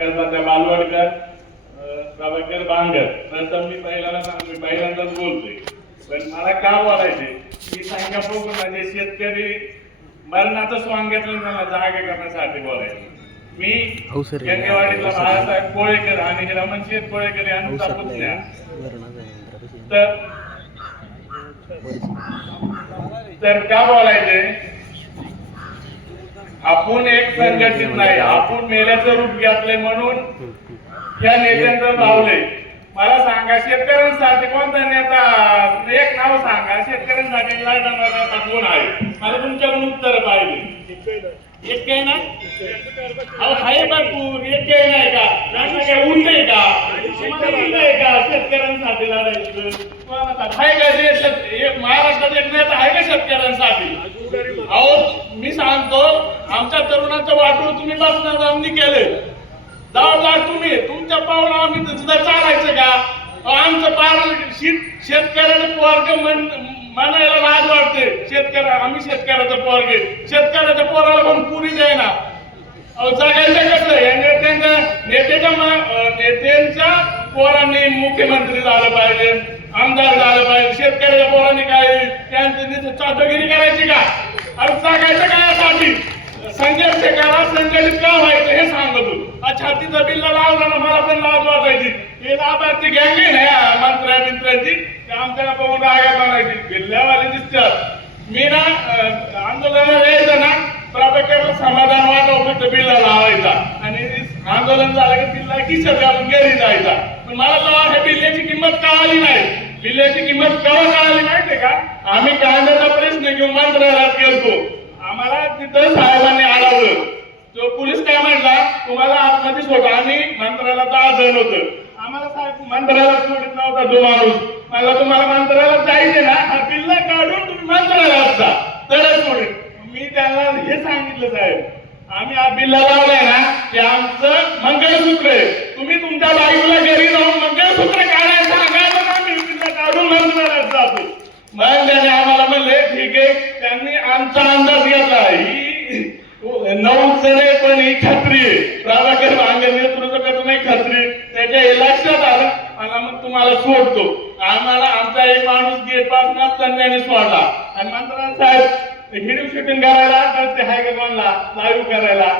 त्या बालवडकर, प्रभाकर बांगर. नंतर मी पहिल्यांदाच बोलतोय, पण मला का बोलायचे, मी सांगापूर म्हणजे शेतकरी मरणाचं स्वांग घेतलं त्यांना जागा करण्यासाठी बोलायचे. मी गंगेवाडीतला बाळासाहेब कोळेकर आणि रमणशेठ कोळेकर यांचा पुतण्या. तर का बोलायचे, आपण एक संघटित नाही, आपण मेल्याचं रूप घेतलंय म्हणून या नेत्यांचं लावलंय. मला सांगा, शेतकऱ्यांसाठी कोणता नेता, एक नाव सांगा, शेतकऱ्यांसाठी लढणारा नेता कोण आहे? मला तुमच्याकडून उत्तर पाहिजे. एक काही नाही, अहो आहे भरपूर, एक काही नाही का? त्यांना काय ऊन नाही का? का शेतकऱ्यांसाठी लढायचं? आहे का एक महाराष्ट्रात एक नेता आहे का शेतकऱ्यांसाठी? अहो मी सांगतो, आमच्या तरुणाचं वाटून तुम्ही बसणार आम्ही केले, जबाबदार तुम्ही, तुमच्या पावला आम्ही सुद्धा चालायचं का? आमचं पार शेतकऱ्याचं पोरग म्हणायला लाज वाटते. आम्ही शेतकऱ्याचं पोरगे, शेतकऱ्याच्या पोराला पण पुरी जाईना. जगायचं कसं? या नेत्यांच्या पोरांनी मुख्यमंत्री झालं पाहिजे, आमदार झालं पाहिजे. शेतकऱ्याच्या पोरांनी काय त्यांची चाटगिरी करायची का? अरे जगायचं काय यासाठी? संघर्ष करा, संघटित का व्हायचं हे सांगतो. छातीचा बिल्ला लावला ना, मला पण लाज वाटायची. हे लाभार्थी गँग आहे ना मंत्र्यांची, आमच्याला बघून रागा बनायची, बिल्ल्यावाले दिसतात. मी ना आंदोलनाला यायचं ना, प्रभाकरला समाधान वाटवलं तर बिल्ला लावायचा आणि आंदोलन झालं की बिल्ला किशोर घालून घरी जायचा. पण मला तेव्हा हे बिल्ल्याची किंमत कळाली नाही. बिल्ल्याची किंमत केव्हा कळाली माहितीये का? आम्ही कांद्याचा प्रश्न घेऊन मंत्रालयात गेलतो. आम्हाला तिथं साहेबांनी अडवलं. तो पोलीस काय म्हटला, तुम्हाला आतमध्ये सोडा. आम्ही मंत्रालयात 10 जण होतं. आम्हाला साहेब मंत्रालयात सोडित नव्हता तो माणूस. मला तुम्हाला मंत्रालयात जायचे ना, हा बिल्ला काढून तुम्ही मंत्रालयात जा तरच सोडेल. मी त्यांना हे सांगितलं, साहेब आम्ही हा बिल्ला लावलाय ना, ते आमचं मंगळसूत्र आहे. तुम्ही तुमच्या बाईला घरी जाऊन मंगळसूत्र काढायला सांगा, तर आम्ही बिल्ला काढून मंत्रालयात जातो. मग त्याने आम्हाला म्हणले ठीक आहे. त्यांनी आमचा अंदाज घेतला, ही 9 जणे पण ही खात्री आहे, प्रभाकर बांगर नेतृत्व करतो नाही खात्री. त्याच्या हे लक्षात आलं आणि मग तुम्हाला सोडतो. आम्हाला आमचा एक माणूस गेट पास नसताना त्याने सोडला आणि मंत्र्यांना साहेब व्हिडिओ शूटिंग करायला तर ते हाय का कोणला लाईव्ह करायला,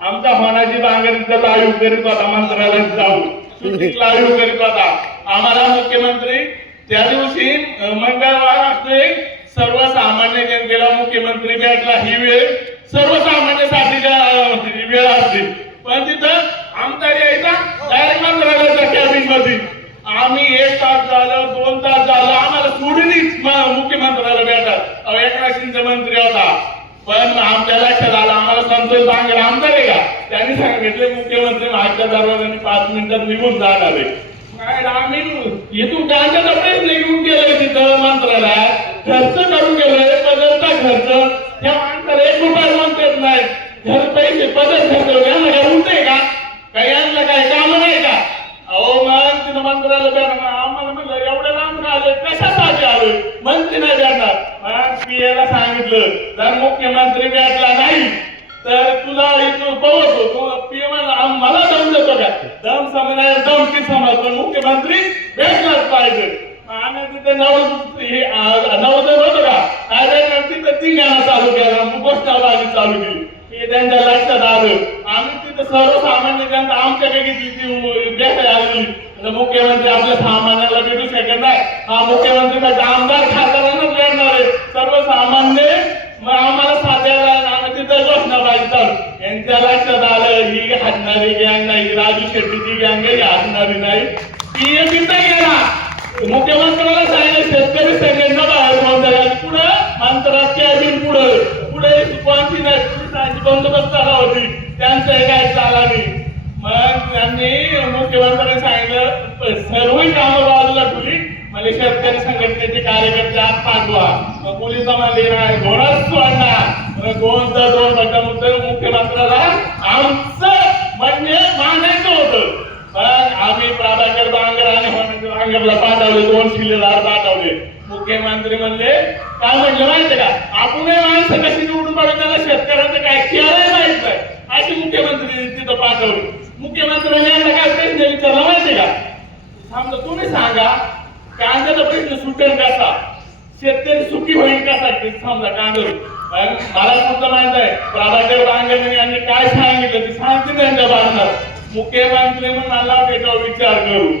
आमच्या होनाची बांगर इथं लाईव्ह करीत होता. मंत्र्याला जाऊ शूटिंग लाईव्ह करीत होता. आम्हाला मुख्यमंत्री त्या दिवशी मंगळवार असते, सर्वसामान्य जनतेला मुख्यमंत्री भेटला. ही वेळ सर्वसामान्यांसाठी वेळ असते, पण तिथं आमचा यायचा डायरेक्ट मंत्रालयाच्या कॅबिन मध्ये. आम्ही 1 तास झालं, 2 तास झालं, आम्हाला सोडूनच मुख्यमंत्र्याला भेटत. एकनाथ शिंदे मंत्री होता, पण आमच्या लक्षात आलं आम्हाला संतोष बांगर आमदार आहे का, त्यांनी सांगितले मुख्यमंत्री मागच्या दरवाजाने 5 मिनिटात निघून जाणार आहे. आम्ही इथून कांद्याचा प्रश्न घेऊन गेलोय तिथं मंत्रालयात, खर्च करून गेलोय, पदरचा खर्च. त्या माणसाला 1 रुपया म्हणतात नाही, घर पैसे पदर खर्च यांना काय उलटय का? काही यांना काय काम नाही का? अहो मग तिथं मंत्र्याला भेटणार, आम्हाला म्हणलं एवढ्या लांब आले कशासाठी आलोय, मंत्री नाही भेटणार. मग पीएला सांगितलं जर मुख्यमंत्री भेटला नाही तर तुला इथून पवतो. पीए मला दम देतो का? दम समजाय दमकी समज, पण मुख्यमंत्री भेटलाच पाहिजे. आम्ही तिथे 9 जण होतो का, तिथं तिंगाणा चालू केला, घोषणाबाजी चालू केली. हे त्यांच्या लक्षात आलं. आम्ही तिथं सर्वसामान्य जनता आमच्याकडे किती भेटायला आलेली. मुख्यमंत्री आपल्या सामान्याला भेटू शकत नाही, हा मुख्यमंत्री आमदार खासदारांनाच भेटणार आहे. सर्वसामान्य मग आम्हाला साध्याला आम्ही तिथं घोषणाबाजी चालू. यांच्या लक्षात आलं ही हटणारी गँग नाही, राजू शेट्टीची गँग ही हटणारी नाही. ती तिथं गेला, मुख्यमंत्र्याला सांगितलं शेतकरी संघटना बाहेर मंत्रालयात पुढं, मंत्रालयात कॅबिन पुढे कोणती नाही, पोलिसांची बंदोबस्त होती, त्यांचं हे काय चालला नाही. मग त्यांनी मुख्यमंत्र्यांनी सांगितलं सर्वही कामं बाजूला ठेवली, म्हणजे शेतकरी संघटनेचे कार्यकर्ते आत पाठवा. मग पोलिसांमध्ये नाही, घोडाच सोडणार. 2 घटनामुळे मुख्यमंत्र्याला आमचं म्हणणे मानायचं होतं. पण आम्ही प्रभाकर बांगर आणि बांगरला पाठवले, 2 शिलेदार पाठवले. मुख्यमंत्री म्हणले काय म्हणले माहिती का, आपण माणसं कशी निवडून पडत, त्याला शेतकऱ्यांचं काय केलंय माहित नाही, अशी मुख्यमंत्री तिथं पाठवले. मुख्यमंत्र्यांनी यांना काय प्रश्न विचारला माहिती का? समजा तुम्ही सांगा कांद्याचा प्रश्न सुटेल कसा, शेतकरी सुखी होईल कसा समजा कांद्यावर. मला तुमचं माहित आहे बाबासाहेब रांगणे यांनी काय सांगितलं ते सांगते त्यांच्या भाषणात. मुख्यमंत्री म्हणून मला त्याच्यावर विचार करू.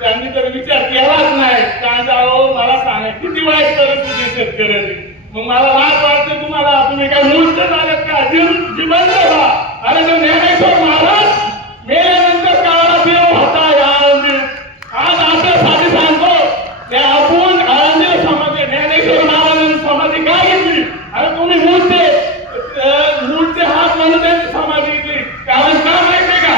त्यांनी तर विचार केलाच नाही. कांदा मला सांगा किती वाईट परिस्थिती शेतकऱ्याची. मग मला लाज वाटते तुम्हाला, तुम्ही काय मूर्त झालेत का? जिवंत व्हा. अरे तो ज्ञानेश्वर महाराज मेल्यानंतर काळाला देव होता या आज आपल्यासाठी सांगतो त्या आपण आळंदी समाधी ज्ञानेश्वर महाराजांनी समाधी काय घेतली? अरे तुम्ही मूळचे हात म्हणून त्यांची समाधी घेतली. कारण का माहितीये का?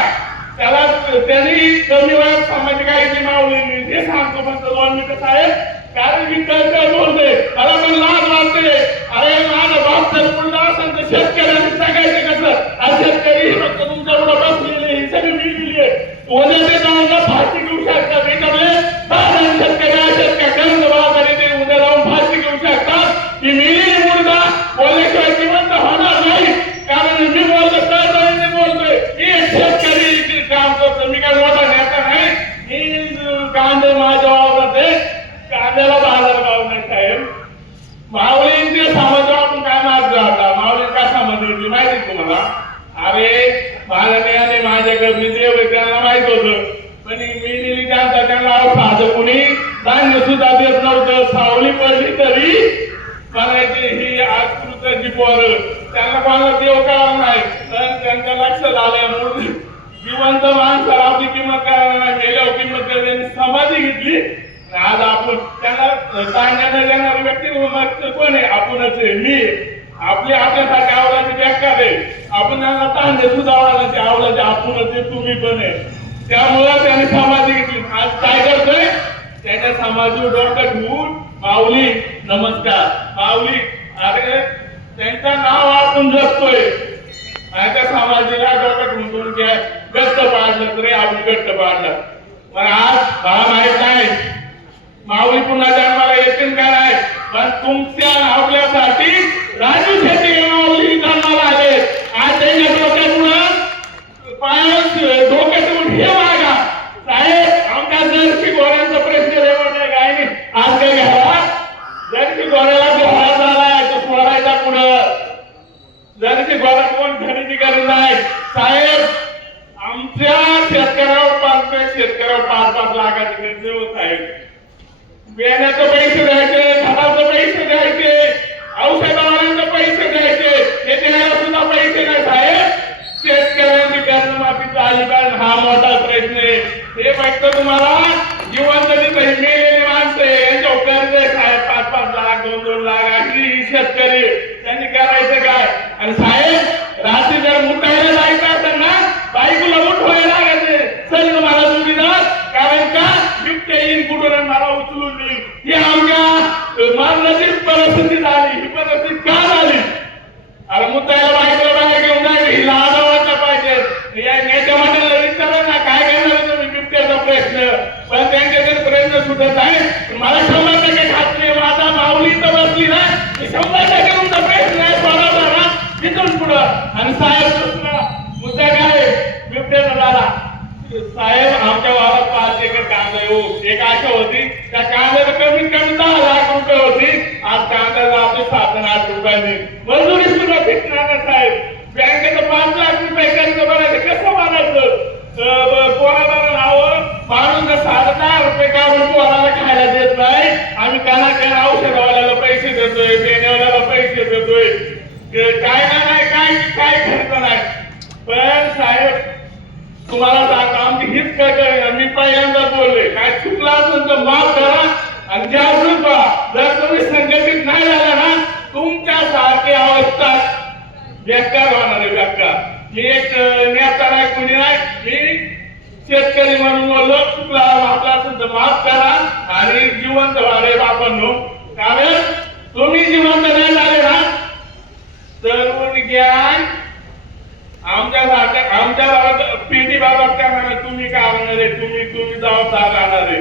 त्याला त्यांनी कमी वयात समाधी काय घेतली मावली हे सांगतो. पण 2 मिनिटं साहेब, कारण मी कळतं बोलते मला पण लाज वाटते. अरे माझा बाप जर पुढला असेल तर शेतकऱ्यांनी सांगायचं कसं? आज शेतकरी फक्त तुमच्या पुढे बसलेले ही सगळी मिळलेली आहे. उद्या ते जाऊन फाशी घेऊ शकतात. त्याच्यामुळे शेतकरी असेल का कर्ज बाजारी ते उद्या जाऊन फाशी घेऊ शकतात. ही मिळलेली मुलगा बोलल्याशिवाय जिवंत होणार नाही. कारण मी बोलतो कळतोय बोलतोय ही शेतकरी काम करतो. मी काय मोठा नेता नाही. ही कांदे माझ्या वावरात आहे. कांद्याला बाजार भाव नाही साहेब. माऊलींचे समाज आपण काय मागतो आता? माऊली काय समाज येते माहिती तुम्हाला? अरे महाराजांनी माझ्याकडे देव त्यांना माहित होतं. पण मी दिली त्यांना साधं कुणी धान्य सुद्धा देत नव्हतं. सावली पडली तरी म्हणायची ही आकृताची पोरं. त्यांना कोणाला देव कळणार नाही. पण त्यांच्या लक्षात आल्यामुळे जिवंत माणसाला आपली किंमत करायला नाही, मेल्यावर किंमत करायला समाधी घेतली. आज आपण त्यांना सांगण्यात येणारी व्यक्ती कोण आहे? आपणच आहे. मी आपल्यासाठी आवडायची व्याख्या आहे. आपण त्यांना तांदे सुद्धा आवडायचे आवडायचे आपणच आहे. तुम्ही पण आहे. त्यामुळे त्याने समाधी घेतली. आज काय करतोय? त्याच्या समाधीवर डोकं ठेवून माऊली नमस्कार. माऊली अरे त्यांचं नाव आपण जपतोय. त्या समाधीला डोकं ठेवून घ्या. गट्ट पाडलं तरी आपण गट्ट पाडलं. पण आज मला माहित नाही माऊली पुन्हा जन्माला येतील का नाही. पण तुमच्या आपल्यासाठी राजू शेट्टी माऊली जन्माला आले. आज त्यांच्या डोक्यापुढं पायावर डोक्यात हे मागा साहेब आमच्या जर्सी घोड्यांचा प्रश्न रेवट काय नाही. आज काय घ्यावा जर्सी घोड्याला घोडा झालाय तो सोडायचा पुढं. जर्सी घोडा कोण खरेदी करत नाही साहेब. आमच्या शेतकऱ्यावर 5-5 लाखाचे कर्ज होत आहे. बियाण्याचे पैसे द्यायचे, खताचे पैसे द्यायचे, औषधावाल्यांचे पैसे द्यायचे, हे द्यायला सुद्धा पैसे नाही साहेब. शेतकऱ्यांची कर्जमाफी झाली पाहिजे हा मोठा प्रश्न आहे. हे फक्त तुम्हाला जिवंत मेलेली माणसं यांच्यावर कर्ज आहे साहेब. 5-5 लाख 2-2 लाख अशी शेतकरी त्यांनी करायचं काय? आणि साहेब रात्री जर मुठायला जायचं असेल ना बायकोला उठवायला लागायचे. चल तुम्हाला जोडीदार. कारण का बिबट्या येईल कुठून मला उचलून देईल. ही आमच्या मारण्याची परिस्थिती झाली. ही परिस्थिती का झाली? अरे मुद्दाला बायकोला बाहेर घेऊन जायचं ही लाज वाटलं पाहिजे. या नेत्या मंडळाला विचारा ना काय करणार तुम्ही बिबट्याचा प्रश्न. पण त्यांच्याकडे प्रयत्न सुटत आहे. मला 100% खात्री माझा माऊली तर बसली ना 100% तुमचा प्रश्न आहे बरोबर ना तिथून पुढं. आणि साहेब दुसरा मुद्दा काय बिबट्याचा झाला साहेब. आमच्या वावरात 5 एकर कांदा येऊ एक आशा होती. त्या कांद्याला कमीत कमी 10 लाख रुपये होती. आज कांद्याला आपले 7-8 रुपयांनी मजुरी सुद्धा भेटणार ना साहेब. बँकेचं 5 लाख रुपये कर्ज भरायचं कसं भरायचं? पोराला नावं माणूस 10 रुपये काढून पोराला खायला देत नाही. आम्ही काना औषधावाल्याला पैसे देतोय, पेण्यावाल्याला पैसे देतोय. काय नाही काय खर्च नाही. पण साहेब तुम्हाला सांगतो आमची हीच काय मी पहिल्यांदा बोलले काय चुकला असेल तर माफ करा आणि जागृत व्हा. जर तुम्ही संघटित नाही झाला ना तुमच्यासारखी अवस्था बेकार होणार आहे. बेकार. मी एक नेता नाही कुणी नाही. मी शेतकरी म्हणून बोललो चुकला आपला असेल तर माफ करा आणि जिवंत व्हा रे बापांनो. कारण तुम्ही जिवंत नाही झाले ना तर ज्ञान आमच्या बाबा पिढी बाबा करणार. तुम्ही काय होणार आहे? तुम्ही जबाबदार राहणार आहे.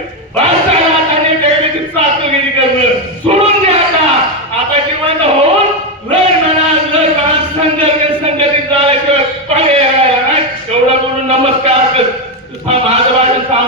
चाकरी करणं सोडून द्या. आता जिवंत होऊन लढ म्हणा संघटित झाल्याशिवाय पर्याय नाही. एवढं बोलून नमस्कार. थांबा